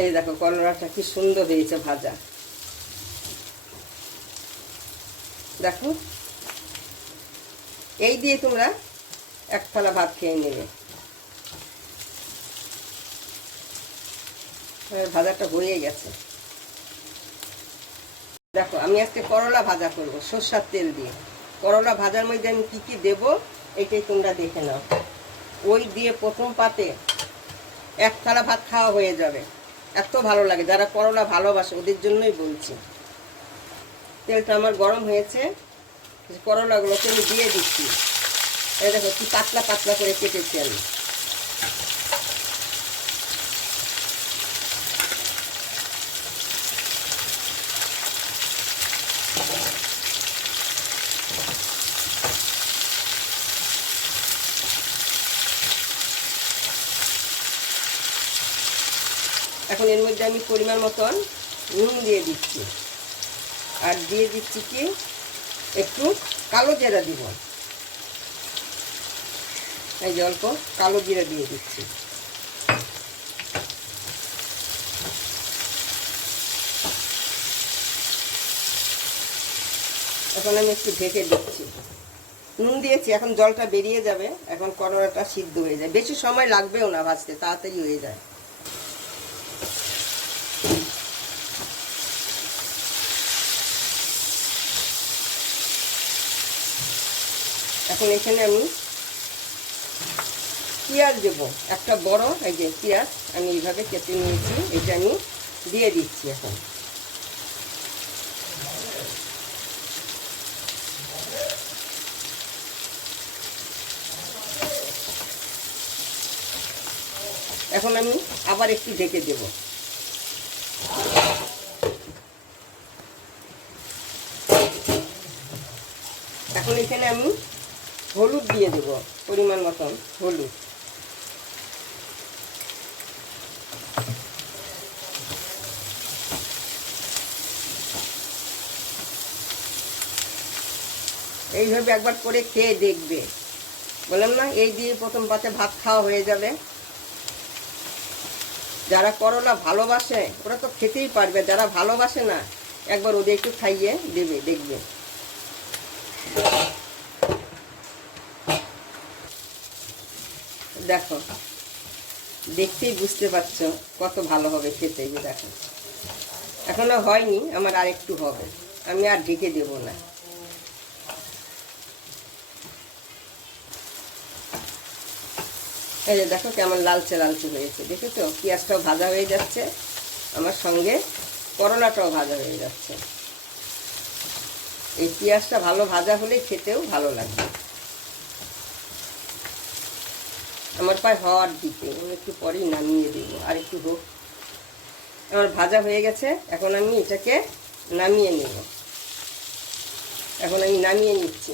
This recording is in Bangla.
এই দেখো করলাটা কি সুন্দর হয়েছে ভাজা। দেখো এই দিয়ে তোমরা এক থালা ভাত খেয়ে নেবে। ভাজাটা হয়ে গেছে। দেখো আমি আজকে করলা ভাজা করবো সরষের তেল দিয়ে। করলা ভাজার মধ্যে আমি কি কি দেবো এটাই তোমরা দেখে নাও। ওই দিয়ে প্রথম পাতে এক থালা ভাত খাওয়া হয়ে যাবে, এত ভালো লাগে। যারা করলা ভালোবাসে ওদের জন্যই বলছি। তেলটা আমার গরম হয়েছে, করলাগুলোকে আমি দিয়ে দিচ্ছি। এই দেখো কি পাতলা পাতলা করে কেটেছি আমি। এখন এর মধ্যে আমি পরিমাণ মতন নুন দিয়ে দিচ্ছি, আর দিয়ে দিচ্ছি কি একটু কালো জিরা দিব। এই যে অল্প কালো জিরা দিয়ে দিচ্ছি। এখন আমি একটু ঢেকে দিচ্ছি। নুন দিয়েছি, এখন জলটা বেরিয়ে যাবে। এখন করলাটা সিদ্ধ হয়ে যায়, বেশি সময় লাগবেও না ভাজতে, তাড়াতাড়ি হয়ে যায়। এখন এখানে আমি পেঁয়াজ দেবো, একটা বড় এই যে পেঁয়াজ আমি এইভাবে কেটে নিয়েছি, এটা আমি দিয়ে দিচ্ছি। এখন আমি আবার একটু ঢেকে দেব। এখন এখানে আমি হলুদ দিয়ে দেব, পরিমাণ মতন হলুদ। এইভাবে একবার করে খেয়ে দেখবে। বললাম না এই দিয়ে প্রথম পাতে ভাত খাওয়া হয়ে যাবে। যারা করলা ভালোবাসে ওরা তো খেতেই পারবে, যারা ভালোবাসে না একবার ওদের একটু খাইয়ে দেবে, দেখবে। দেখো দেখতেই বুঝতে পারছো কত ভালো হবে খেতে। দেখো এখনো হয়নি, আমার আর একটু হবে, আমি আর ঢেকে দেব না। এই যে দেখো কেমন লালচে লালচে হয়েছে, দেখেছো? পেঁয়াজটাও ভাজা হয়ে যাচ্ছে, আমার সঙ্গে করলাটাও ভাজা হয়ে যাচ্ছে। এই পেঁয়াজটা ভালো ভাজা হলে খেতেও ভালো লাগবে। আমার প্রায় হওয়ার দিকে, আমি একটু পরেই নামিয়ে দেব, আর একটু হোক। আমার ভাজা হয়ে গেছে, এখন আমি এটাকে নামিয়ে নেব। এখন আমি নামিয়ে নিচ্ছি।